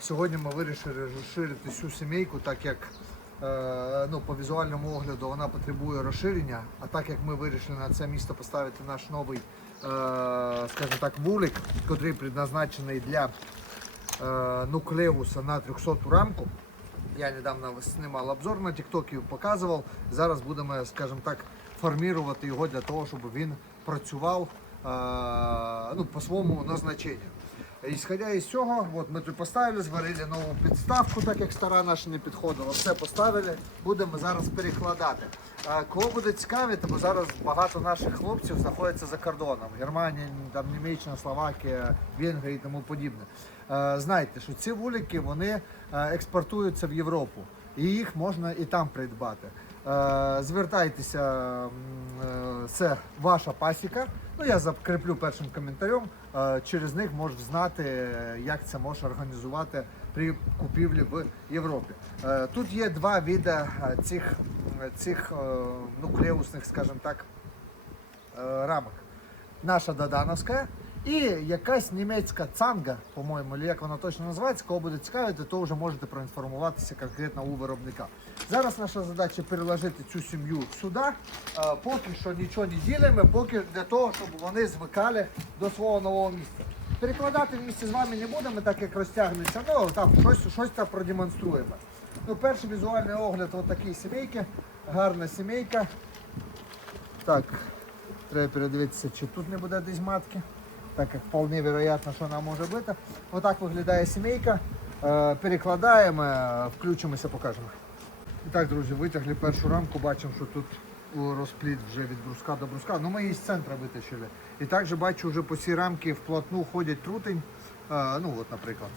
сьогодні ми вирішили розширити цю сімейку, так як е, ну, по візуальному огляду вона потребує розширення. А так як ми вирішили на це місто поставити наш новий, е, скажімо так, вулик, який предназначений для е, нуклеуса на 300 рамку. Я недавно знімав обзор на TikTok і показував. Зараз будемо, скажімо так, формувати його для того, щоб він працював ну, по своєму назначенню. Ісходя із цього, от ми тут поставили, зварили нову підставку, так як стара наша не підходила. Все поставили, будемо зараз перекладати. Е, Кого буде цікавити, бо зараз багато наших хлопців знаходяться за кордоном. Германія, там, Німеччина, Словакія, Венгрія і тому подібне. Знайте, що ці вулики вони експортуються в Європу. І їх можна і там придбати. Звертайтеся, е, це ваша пасіка. Ну, я закріплю першим коментарем. Е, Через них можеш знати, як це можеш організувати при купівлі в Європі. Е, Тут є два види е, цих, цих нуклеусних, скажімо так, рамок. Наша Додановська і якась німецька цанга, по-моєму, як вона точно називається, кого буде цікавити, то вже можете проінформуватися конкретно у виробника. Зараз наша задача переложити цю сім'ю сюди. Е, Поки що нічого не ділимо, поки для того, щоб вони звикали до свого нового місця. Перекладати в місці з вами не будемо, так як розтягнеться. Ну там щось, щось там продемонструємо. Ну, перший візуальний огляд от такої сімейки. Гарна сімейка. Так, треба передивитися, чи тут не буде десь матки. Так як вполне вероятно, що вона може бути. Отак виглядає сімейка. Е, Перекладаємо, е, включимося, покажемо. І так, друзі, витягли першу рамку, бачимо, що тут розпліт вже від бруска до бруска. Ну ми її з центра витащили. І також бачу, вже по цій рамці вплотну ходять трутень. Е, Ну от, наприклад.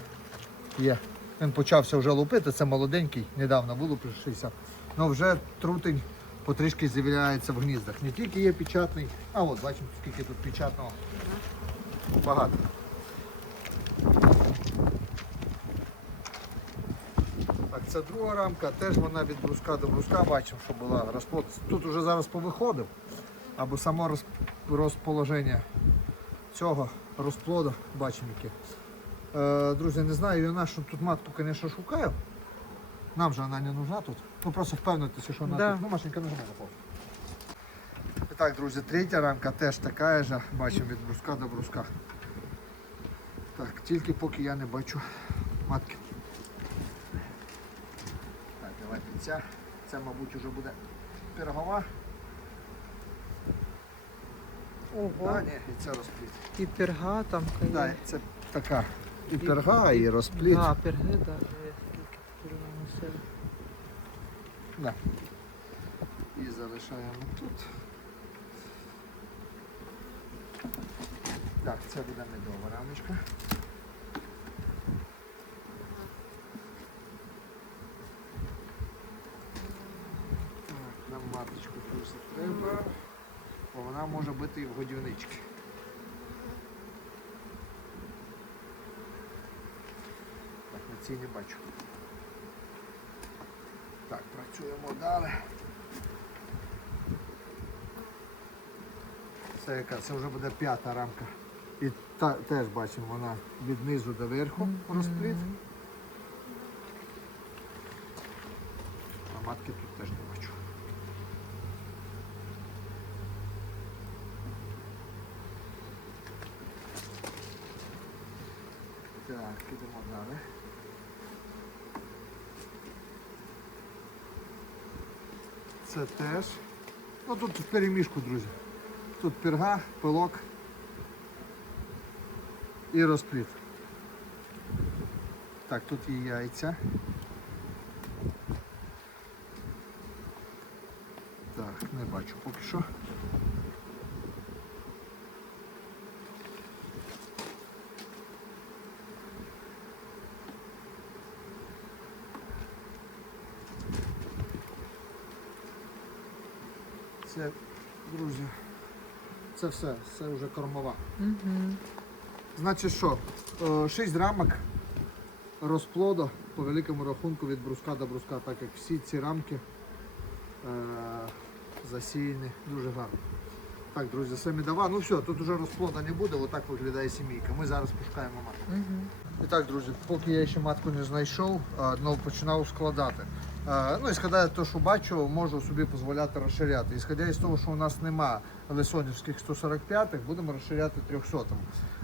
Є. Він почався вже лупити, це молоденький, недавно вилупившися. Ну вже трутень потрішки з'являється в гніздах. Не тільки є печатний, а от бачимо, скільки тут печатного. Багато. Так, це друга рамка, теж вона від бруска до бруска, бачимо, що була розплод. Тут вже зараз повиходив, або само роз- розположення цього розплоду, бачимо яке. Е, друзі, не знаю, я нашу тут матку, звісно, шукаю. Нам же вона не нужна тут. Ну просто впевнитися, що вона Да. тут. Ну, Машенька не запав. Так, друзі, третя рамка теж така ж, бачимо від бруска до бруска. Так, тільки поки я не бачу матки. Так, давайте ця. Це, мабуть, вже буде пирогова. Ого, А, ні, і це розпліт. і перга там Так, кає. це така і перга, і розпліт. Да, да. е, скільки перга. Да. І залишаємо тут. Так, це буде медова рамочка. Так, нам маточку дуже треба, бо вона може бути і в годівничці. Так, на цій не бачу. Так, працюємо далі. Це яка? Це вже буде п'ята рамка. Та, теж бачимо, вона від низу до верху розпліт. А матки тут теж не бачу. Так, ідемо далі. Це теж. Ну тут в перемішку, друзі. Тут пірга, пилок і розпліт. Так, тут є яйця. Так, не бачу поки що. Це, друзі, це все, це вже кормова. Угу. Значить що, 6 рамок розплоду по великому рахунку від бруска до бруска, так як всі ці рамки е, засіяні дуже гарно. Так, друзі, це медова. Ну все, тут вже розплода не буде, отак виглядає сімейка. Ми зараз пошукаємо матку. Угу. І так, друзі, поки я ще матку не знайшов, ну, починав складати. Ну і складаю те, що бачу, можу собі дозволяти розширяти. Ісходя із того, що у нас нема лисонівських 145-х, будемо розширяти 300-м. Е,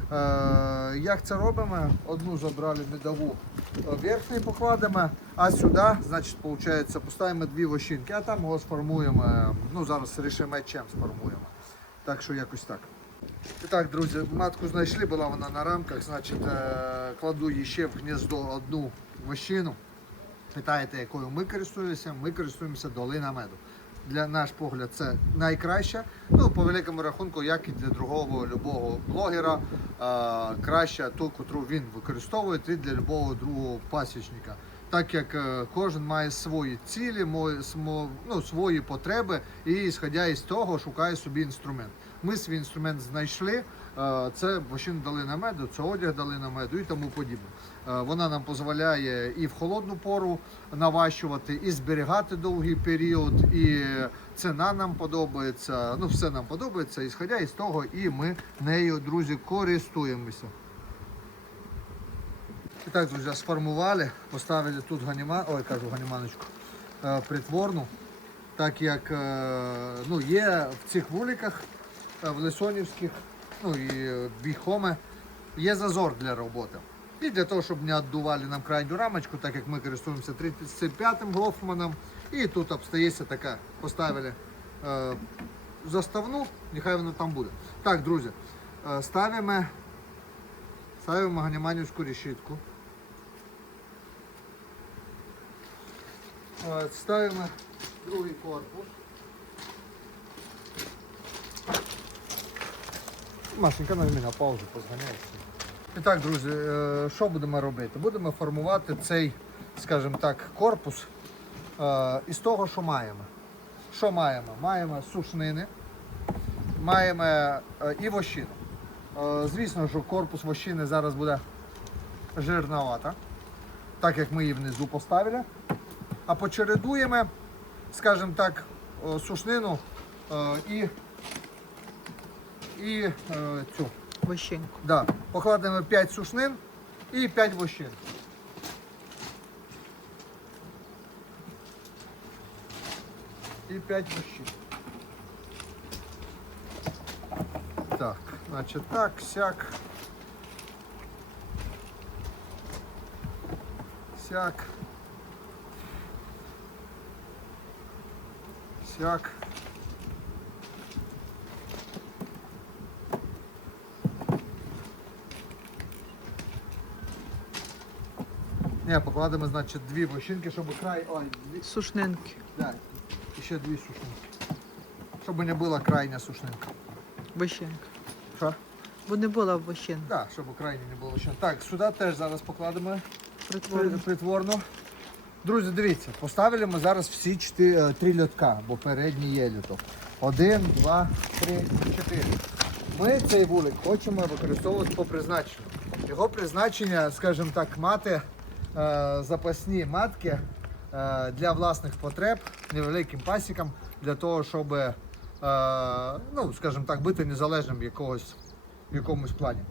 як це робимо? Одну забрали медову е, верхній покладемо, а сюди, значить, виходить, поставимо дві вощинки, а там його сформуємо. е, Ну, зараз рішимо, чим сформуємо. Так що якось так. Так, друзі, матку знайшли, була вона на рамках, значить, е, кладу ще в гніздо одну вощину. Питаєте, якою ми користуємося, ми користуємося долина меду. Для наш погляд, це найкраще. Ну, по великому рахунку, як і для другого любого блогера, е, краще ту, котру він використовує, і для любого другого пасічника. Так як е, кожен має свої цілі, ну, свої потреби, і сходя із того, шукає собі інструмент. Ми свій інструмент знайшли. Е, Це вощин долина меду, це одяг долина меду і тому подібне. Е, Вона нам дозволяє і в холодну пору наващувати, і зберігати довгий період, і ціна нам подобається. Ну, все нам подобається, і із того, і ми нею, друзі, користуємося. І так, друзі, сформували, поставили тут ганіма, ой, кажу ганіманочку, е, притворну, так як ну, є в цих вуликах, в Лисонівських, ну і е, біхоме, є зазор для роботи. І для того, щоб не віддували нам крайню рамочку, так як ми користуємося 35-м Гофманом, і тут обстається така, поставили е, заставну, нехай воно там буде. Так, друзі, е, ставимо, ставимо ганіманівську решітку. Е, Ставимо другий корпус. Машенька на мене паузу позганяється. І так, друзі, е, що будемо робити? Будемо формувати цей, скажімо так, корпус е, із того, що маємо. Що маємо? Маємо сушнини, маємо е, і вощину. Звісно, що корпус вощини зараз буде жирновата, так як ми її внизу поставили. А почередуємо, скажімо так, сушнину і, і е, цю. Вощеньку. Да. Покладемо 5 сушнин і 5 вощин. І 5 вощин. Так, значить так, сяк. Сяк. Сяк. Ні, покладемо, значить, дві вощинки, щоб край. Ой, дві, Сушненки. да, і ще дві сушинки. Щоб не була крайня сушнинка. Вощенка. Що? Бо не була вощен. Так, щоб крайня не було вощин. Так, сюди теж зараз покладемо Притворно. притворно. Друзі, дивіться, поставили ми зараз всі чотири, е, три льотка, бо передній є льоток. Один, два, три, чотири. Ми цей вулик хочемо використовувати по призначенню. Його призначення, скажімо так, мати запасні матки е, для власних потреб, невеликим пасікам, для того, щоб, е, ну, скажімо так, бути незалежним якогось, в якомусь плані.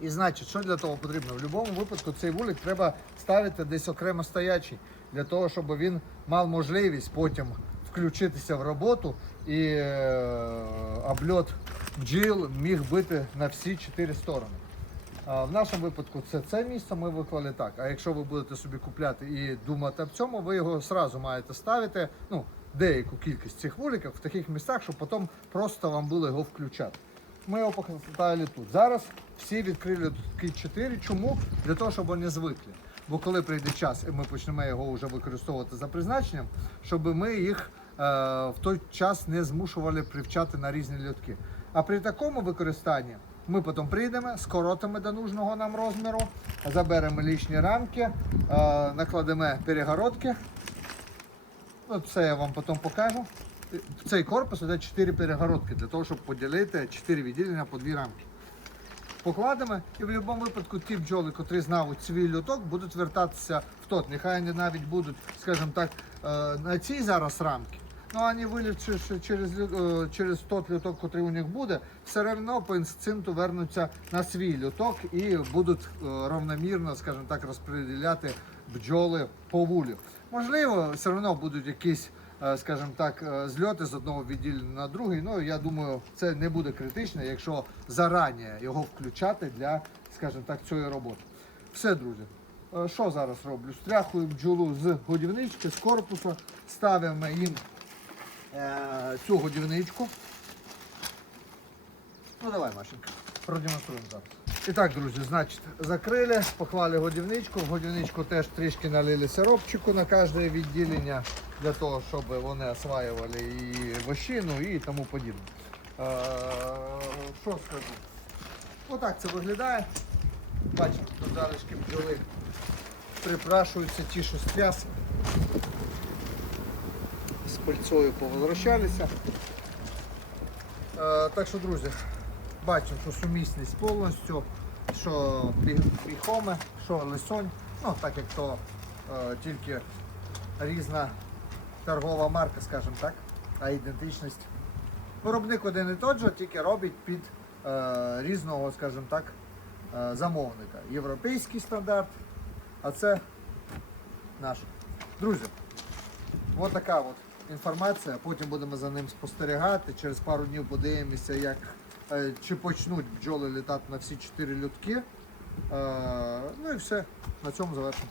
І значить, що для того потрібно? В будь-якому випадку цей вулик треба ставити десь окремо стоячий, для того, щоб він мав можливість потім включитися в роботу і е, обльот бджіл міг бити на всі чотири сторони. В нашому випадку це це місце ми виклали так. А якщо ви будете собі купляти і думати в цьому, ви його одразу маєте ставити. Ну, деяку кількість цих вуликів в таких місцях, щоб потім просто вам було його включати. Ми його поставили тут. Зараз всі відкрили тут 4. Чому? Для того, щоб вони звикли. Бо коли прийде час і ми почнемо його вже використовувати за призначенням, щоб ми їх е, в той час не змушували привчати на різні льотки. А при такому використанні ми потім прийдемо, скоротимо до нужного нам розміру, заберемо лишні рамки, е, накладемо перегородки. Ну, це я вам потім покажу. В цей корпус йде 4 перегородки для того, щоб поділити 4 відділення по 2 рамки. Покладемо і в будь-якому випадку ті бджоли, котрі знають свій льоток, будуть вертатися в тот. Нехай вони навіть будуть, скажімо так, е, на цій зараз рамки, Ну, вони вилівши через, е, через тот люток, який у них буде, все одно по інстинкту вернуться на свій люток і будуть е, равномірно, скажімо так, розподіляти бджоли по вулю. Можливо, все одно будуть якісь, е, скажімо так, зльоти з одного відділення на другий. Ну, я думаю, це не буде критично, якщо зарані його включати для, скажімо так, цієї роботи. Все, друзі. Е, Що зараз роблю? Стряхую бджолу з годівнички, з корпусу, ставимо їм цю годівничку. Ну давай, Машенька, продемонструємо зараз. І так, друзі, значить, закрили, поклали годівничку. В годівничку теж трішки налили сиропчику на кожне відділення для того, щоб вони осваювали і вощину і тому подібне. Е, що скажу? Отак це виглядає. Бачимо, тут залишки бджоли припрашуються, ті, що стряс. З пильцою повозвращалися. Е, так що, друзі, бачимо, що сумісність повністю, що біхоми, що лисонь, ну так як то е, тільки різна торгова марка, скажімо так, а ідентичність. Виробник один і той же, тільки робить під е, різного, скажімо так, замовника. Європейський стандарт, а це наш. Друзі, Ось така от інформація. Потім будемо за ним спостерігати. Через пару днів подивимося, як е, чи почнуть бджоли літати на всі чотири лютки. Е, ну і все. На цьому завершимо.